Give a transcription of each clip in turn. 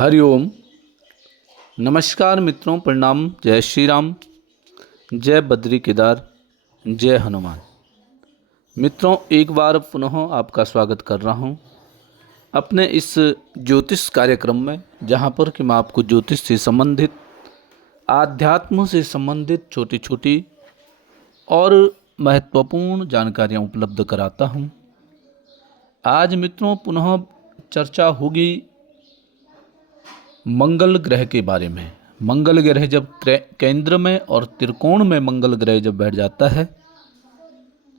हरिओम। नमस्कार मित्रों, प्रणाम। जय श्री राम, जय बद्री केदार, जय हनुमान। मित्रों, एक बार पुनः आपका स्वागत कर रहा हूं अपने इस ज्योतिष कार्यक्रम में, जहां पर कि मैं आपको ज्योतिष से संबंधित, आध्यात्म से संबंधित छोटी छोटी और महत्वपूर्ण जानकारियां उपलब्ध कराता हूं। आज मित्रों पुनः चर्चा होगी मंगल ग्रह के बारे में। मंगल ग्रह जब केंद्र में और त्रिकोण में मंगल ग्रह जब बैठ जाता है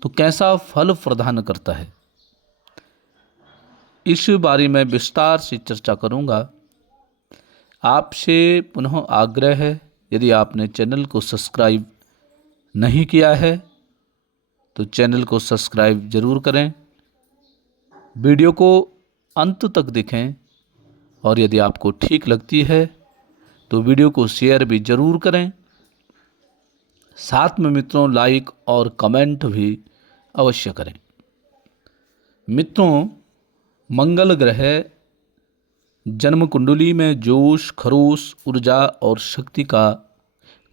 तो कैसा फल प्रदान करता है, इस बारे में विस्तार से चर्चा करूंगा। आपसे पुनः आग्रह है, यदि आपने चैनल को सब्सक्राइब नहीं किया है तो चैनल को सब्सक्राइब जरूर करें, वीडियो को अंत तक देखें और यदि आपको ठीक लगती है तो वीडियो को शेयर भी जरूर करें। साथ में मित्रों लाइक और कमेंट भी अवश्य करें। मित्रों, मंगल ग्रह जन्म कुंडली में जोश, खरोश, ऊर्जा और शक्ति का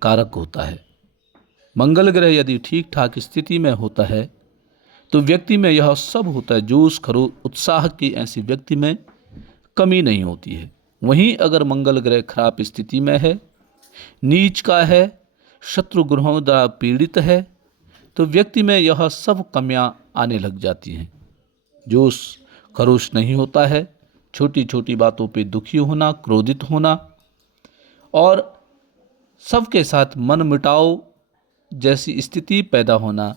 कारक होता है। मंगल ग्रह यदि ठीक ठाक स्थिति में होता है तो व्यक्ति में यह सब होता है। जोश, खरोश, उत्साह की ऐसी व्यक्ति में कमी नहीं होती है। वहीं अगर मंगल ग्रह खराब स्थिति में है, नीच का है, शत्रु ग्रहों द्वारा पीड़ित है, तो व्यक्ति में यह सब कमियां आने लग जाती हैं। जोश खरोश नहीं होता है, छोटी छोटी बातों पे दुखी होना, क्रोधित होना और सबके साथ मन मिटाव जैसी स्थिति पैदा होना,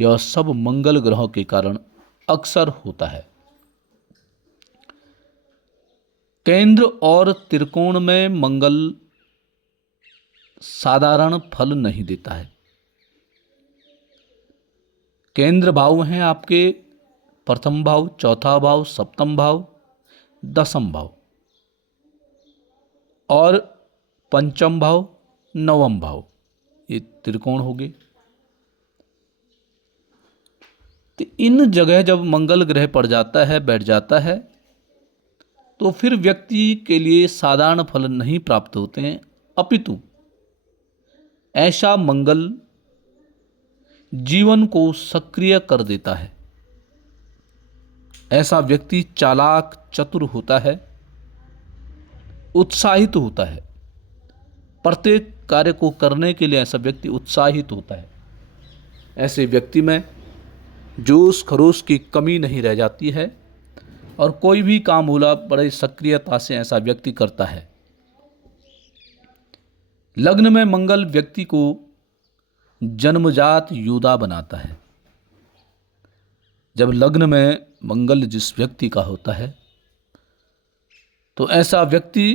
यह सब मंगल ग्रहों के कारण अक्सर होता है। केंद्र और त्रिकोण में मंगल साधारण फल नहीं देता है। केंद्र भाव हैं आपके प्रथम भाव, चौथा भाव, सप्तम भाव, दसम भाव और पंचम भाव, नवम भाव, ये त्रिकोण हो गए। तो इन जगह जब मंगल ग्रह पड़ जाता है, बैठ जाता है, तो फिर व्यक्ति के लिए साधारण फल नहीं प्राप्त होते हैं, अपितु ऐसा मंगल जीवन को सक्रिय कर देता है। ऐसा व्यक्ति चालाक, चतुर होता है, उत्साहित होता है। प्रत्येक कार्य को करने के लिए ऐसा व्यक्ति उत्साहित होता है। ऐसे व्यक्ति में जोश खरोश की कमी नहीं रह जाती है और कोई भी काम बोला बड़े सक्रियता से ऐसा व्यक्ति करता है। लग्न में मंगल व्यक्ति को जन्मजात योद्धा बनाता है। जब लग्न में मंगल जिस व्यक्ति का होता है तो ऐसा व्यक्ति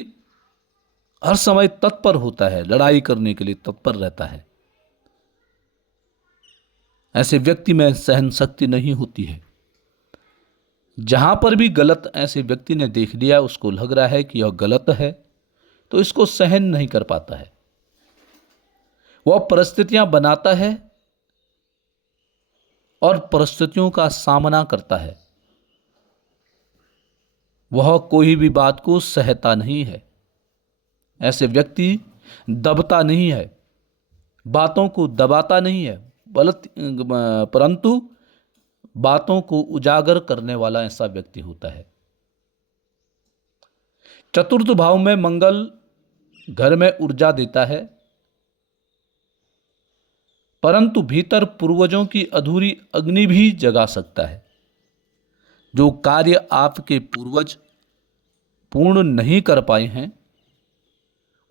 हर समय तत्पर होता है, लड़ाई करने के लिए तत्पर रहता है। ऐसे व्यक्ति में सहन शक्ति नहीं होती है। जहां पर भी गलत ऐसे व्यक्ति ने देख लिया, उसको लग रहा है कि यह गलत है, तो इसको सहन नहीं कर पाता है। वह परिस्थितियां बनाता है और परिस्थितियों का सामना करता है। वह कोई भी बात को सहता नहीं है। ऐसे व्यक्ति दबता नहीं है, बातों को दबाता नहीं है, परंतु बातों को उजागर करने वाला ऐसा व्यक्ति होता है। चतुर्थ भाव में मंगल घर में ऊर्जा देता है, परंतु भीतर पूर्वजों की अधूरी अग्नि भी जगा सकता है। जो कार्य आपके पूर्वज पूर्ण नहीं कर पाए हैं,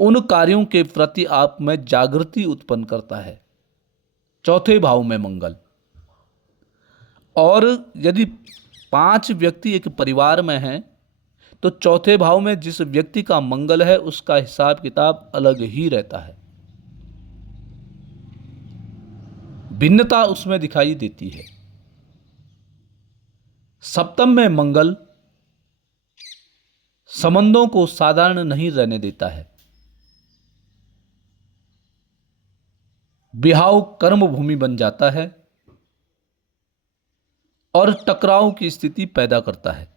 उन कार्यों के प्रति आप में जागृति उत्पन्न करता है। चौथे भाव में मंगल, और यदि 5 व्यक्ति एक परिवार में हैं तो चौथे भाव में जिस व्यक्ति का मंगल है उसका हिसाब किताब अलग ही रहता है। भिन्नता उसमें दिखाई देती है। सप्तम में मंगल संबंधों को साधारण नहीं रहने देता है। विहाव कर्म भूमि बन जाता है और टकराव की स्थिति पैदा करता है।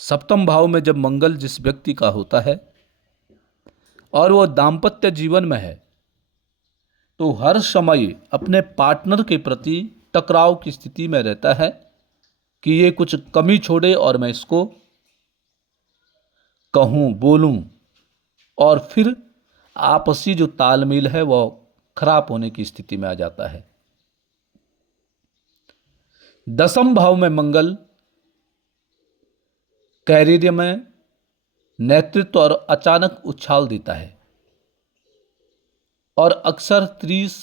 सप्तम भाव में जब मंगल जिस व्यक्ति का होता है और वो दाम्पत्य जीवन में है, तो हर समय अपने पार्टनर के प्रति टकराव की स्थिति में रहता है कि ये कुछ कमी छोड़े और मैं इसको कहूँ, बोलूँ, और फिर आपसी जो तालमेल है वो खराब होने की स्थिति में आ जाता है। दसम भाव में मंगल कैरियर में नेतृत्व और अचानक उछाल देता है, और अक्सर 30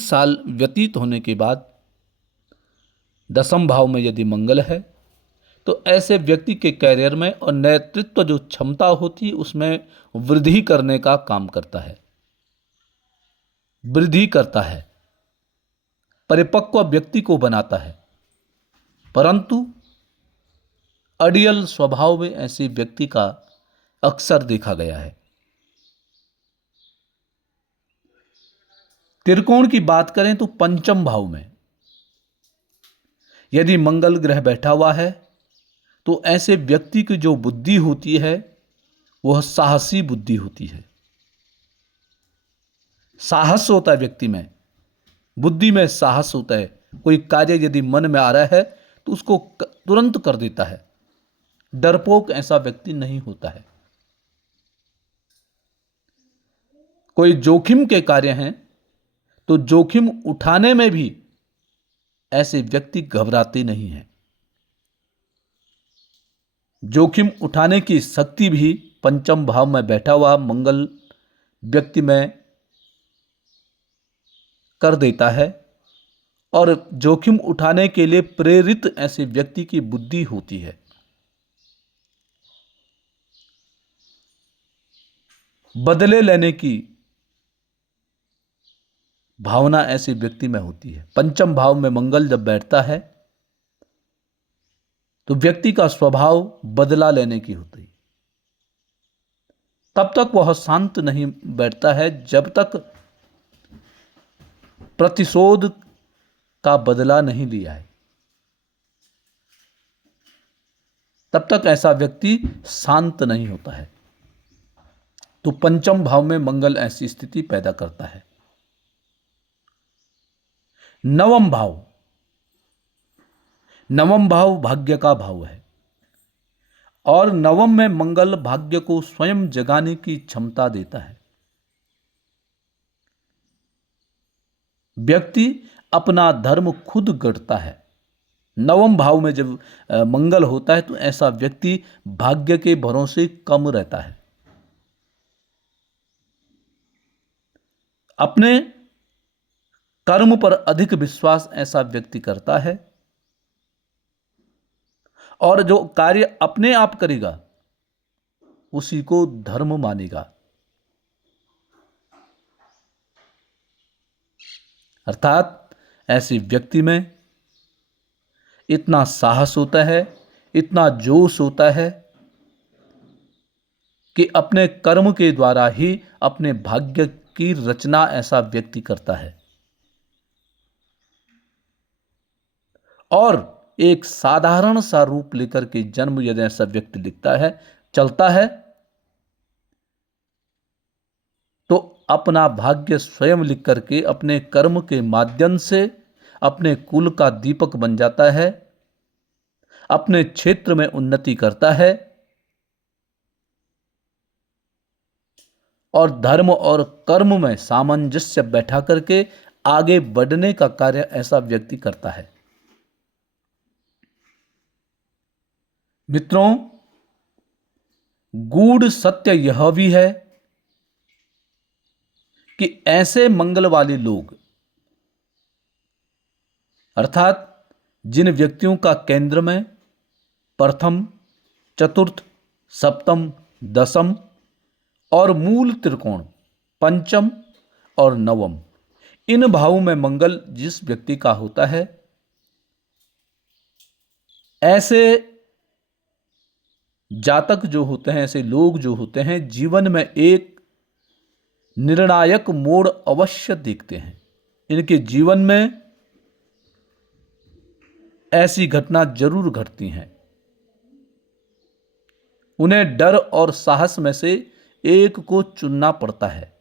साल व्यतीत होने के बाद दसम भाव में यदि मंगल है तो ऐसे व्यक्ति के कैरियर में और नेतृत्व जो क्षमता होती है उसमें वृद्धि करने का काम करता है, वृद्धि करता है, परिपक्व व्यक्ति को बनाता है। परंतु अड़ियल स्वभाव में ऐसे व्यक्ति का अक्सर देखा गया है। त्रिकोण की बात करें तो पंचम भाव में यदि मंगल ग्रह बैठा हुआ है तो ऐसे व्यक्ति की जो बुद्धि होती है वह साहसी बुद्धि होती है। साहस होता है व्यक्ति में, बुद्धि में साहस होता है। कोई कार्य यदि मन में आ रहा है तो उसको तुरंत कर देता है। डरपोक ऐसा व्यक्ति नहीं होता है। कोई जोखिम के कार्य हैं तो जोखिम उठाने में भी ऐसे व्यक्ति घबराते नहीं हैं। जोखिम उठाने की शक्ति भी पंचम भाव में बैठा हुआ मंगल व्यक्ति में कर देता है, और जोखिम उठाने के लिए प्रेरित ऐसे व्यक्ति की बुद्धि होती है। बदले लेने की भावना ऐसे व्यक्ति में होती है। पंचम भाव में मंगल जब बैठता है तो व्यक्ति का स्वभाव बदला लेने की होती है। तब तक वह शांत नहीं बैठता है जब तक प्रतिशोध का बदला नहीं लिया है, तब तक ऐसा व्यक्ति शांत नहीं होता है। तो पंचम भाव में मंगल ऐसी स्थिति पैदा करता है। नवम भाव भाग्य का भाव है, और नवम में मंगल भाग्य को स्वयं जगाने की क्षमता देता है। व्यक्ति अपना धर्म खुद गढ़ता है। नवम भाव में जब मंगल होता है तो ऐसा व्यक्ति भाग्य के भरोसे कम रहता है। अपने कर्म पर अधिक विश्वास ऐसा व्यक्ति करता है, और जो कार्य अपने आप करेगा उसी को धर्म मानेगा। अर्थात ऐसे व्यक्ति में इतना साहस होता है, इतना जोश होता है कि अपने कर्म के द्वारा ही अपने भाग्य की रचना ऐसा व्यक्ति करता है, और एक साधारण सा रूप लेकर के जन्म यदि ऐसा व्यक्ति लिखता है, चलता है, तो अपना भाग्य स्वयं लिख करके अपने कर्म के माध्यम से अपने कुल का दीपक बन जाता है, अपने क्षेत्र में उन्नति करता है, और धर्म और कर्म में सामंजस्य बैठा करके आगे बढ़ने का कार्य ऐसा व्यक्ति करता है। मित्रों, गूढ़ सत्य यह भी है कि ऐसे मंगल वाले लोग, अर्थात जिन व्यक्तियों का केंद्र में प्रथम, चतुर्थ, सप्तम, दसम और मूल त्रिकोण पंचम और नवम, इन भावों में मंगल जिस व्यक्ति का होता है, ऐसे जातक जो होते हैं, ऐसे लोग जो होते हैं, जीवन में एक निर्णायक मोड़ अवश्य देखते हैं। इनके जीवन में ऐसी घटना जरूर घटती हैं उन्हें डर और साहस में से एक को चुनना पड़ता है।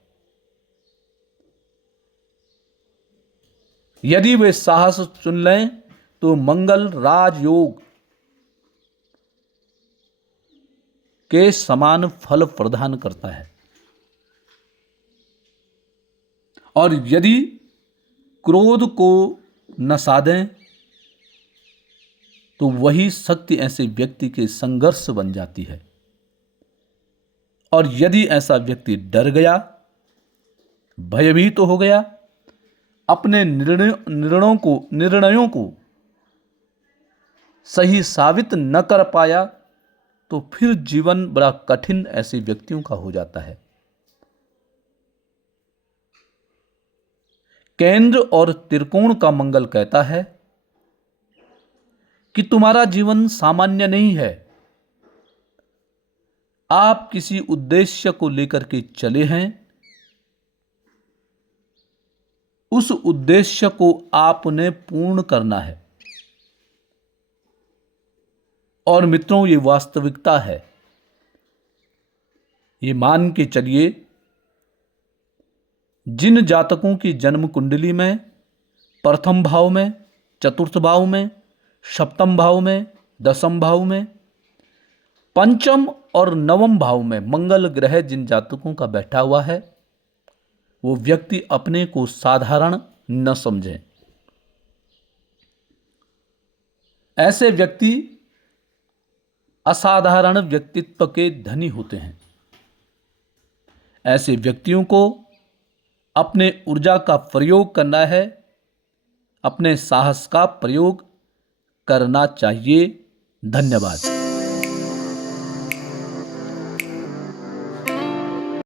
यदि वे साहस चुन लें तो मंगल राजयोग के समान फल प्रदान करता है, और यदि क्रोध को नसा दें तो वही शक्ति ऐसे व्यक्ति के संघर्ष बन जाती है। और यदि ऐसा व्यक्ति डर गया, भयभीत हो गया, अपने निर्णयों को सही साबित न कर पाया, तो फिर जीवन बड़ा कठिन ऐसे व्यक्तियों का हो जाता है। केंद्र और त्रिकोण का मंगल कहता है कि तुम्हारा जीवन सामान्य नहीं है। आप किसी उद्देश्य को लेकर के चले हैं, उस उद्देश्य को आपने पूर्ण करना है। और मित्रों, ये वास्तविकता है। ये मान के चलिए, जिन जातकों की जन्म कुंडली में प्रथम भाव में, चतुर्थ भाव में, सप्तम भाव में, दसम भाव में, पंचम और नवम भाव में मंगल ग्रह जिन जातकों का बैठा हुआ है, वो व्यक्ति अपने को साधारण न समझें। ऐसे व्यक्ति असाधारण व्यक्तित्व के धनी होते हैं। ऐसे व्यक्तियों को अपने ऊर्जा का प्रयोग करना है, अपने साहस का प्रयोग करना चाहिए। धन्यवाद।